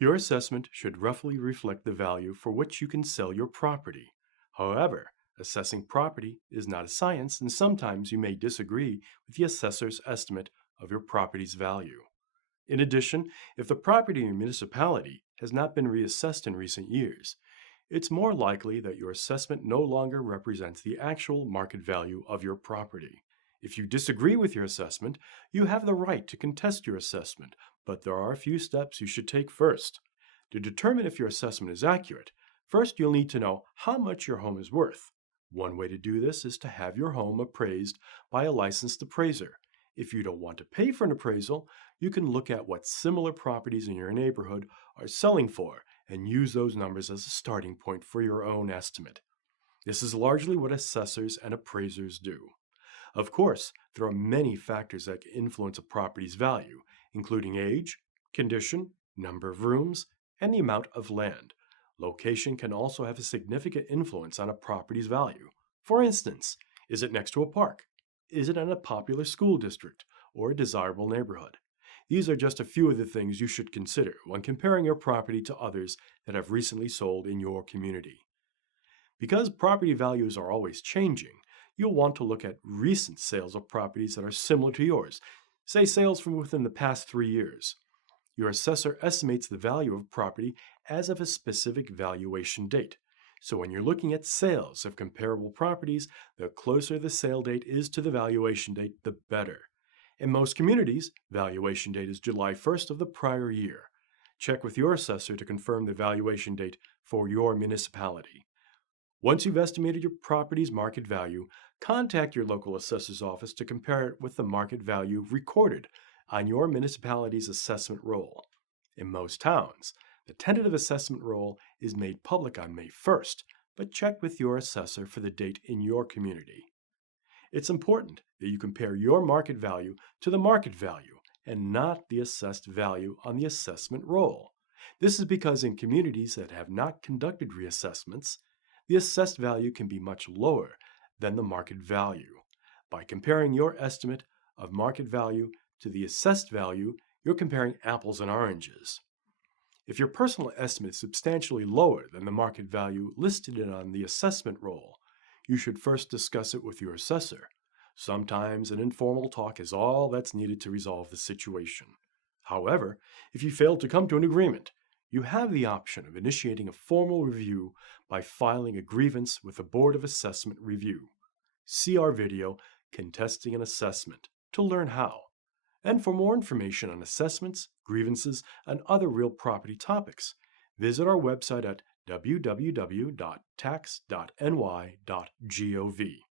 Your assessment should roughly reflect the value for which you can sell your property. However, assessing property is not a science, and sometimes you may disagree with the assessor's estimate of your property's value. In addition, if the property in your municipality has not been reassessed in recent years, it's more likely that your assessment no longer represents the actual market value of your property. If you disagree with your assessment, you have the right to contest your assessment, but there are a few steps you should take first. To determine if your assessment is accurate, first you'll need to know how much your home is worth. One way to do this is to have your home appraised by a licensed appraiser. If you don't want to pay for an appraisal, you can look at what similar properties in your neighborhood are selling for and use those numbers as a starting point for your own estimate. This is largely what assessors and appraisers do. Of course, there are many factors that can influence a property's value, including age, condition, number of rooms, and the amount of land. Location can also have a significant influence on a property's value. For instance, is it next to a park? Is it in a popular school district or a desirable neighborhood? These are just a few of the things you should consider when comparing your property to others that have recently sold in your community. Because property values are always changing, you'll want to look at recent sales of properties that are similar to yours, say sales from within the past 3 years. Your assessor estimates the value of property as of a specific valuation date. So when you're looking at sales of comparable properties, the closer the sale date is to the valuation date, the better. In most communities, valuation date is July 1st of the prior year. Check with your assessor to confirm the valuation date for your municipality. Once you've estimated your property's market value, contact your local assessor's office to compare it with the market value recorded on your municipality's assessment roll. In most towns, the tentative assessment roll is made public on May 1st, but check with your assessor for the date in your community. It's important that you compare your market value to the market value and not the assessed value on the assessment roll. This is because in communities that have not conducted reassessments, the assessed value can be much lower than the market value. By comparing your estimate of market value to the assessed value, you're comparing apples and oranges. If your personal estimate is substantially lower than the market value listed on the assessment roll, you should first discuss it with your assessor. Sometimes an informal talk is all that's needed to resolve the situation. However, if you fail to come to an agreement, you have the option of initiating a formal review by filing a grievance with the Board of Assessment Review. See our video, Contesting an Assessment, to learn how. And for more information on assessments, grievances, and other real property topics, visit our website at www.tax.ny.gov.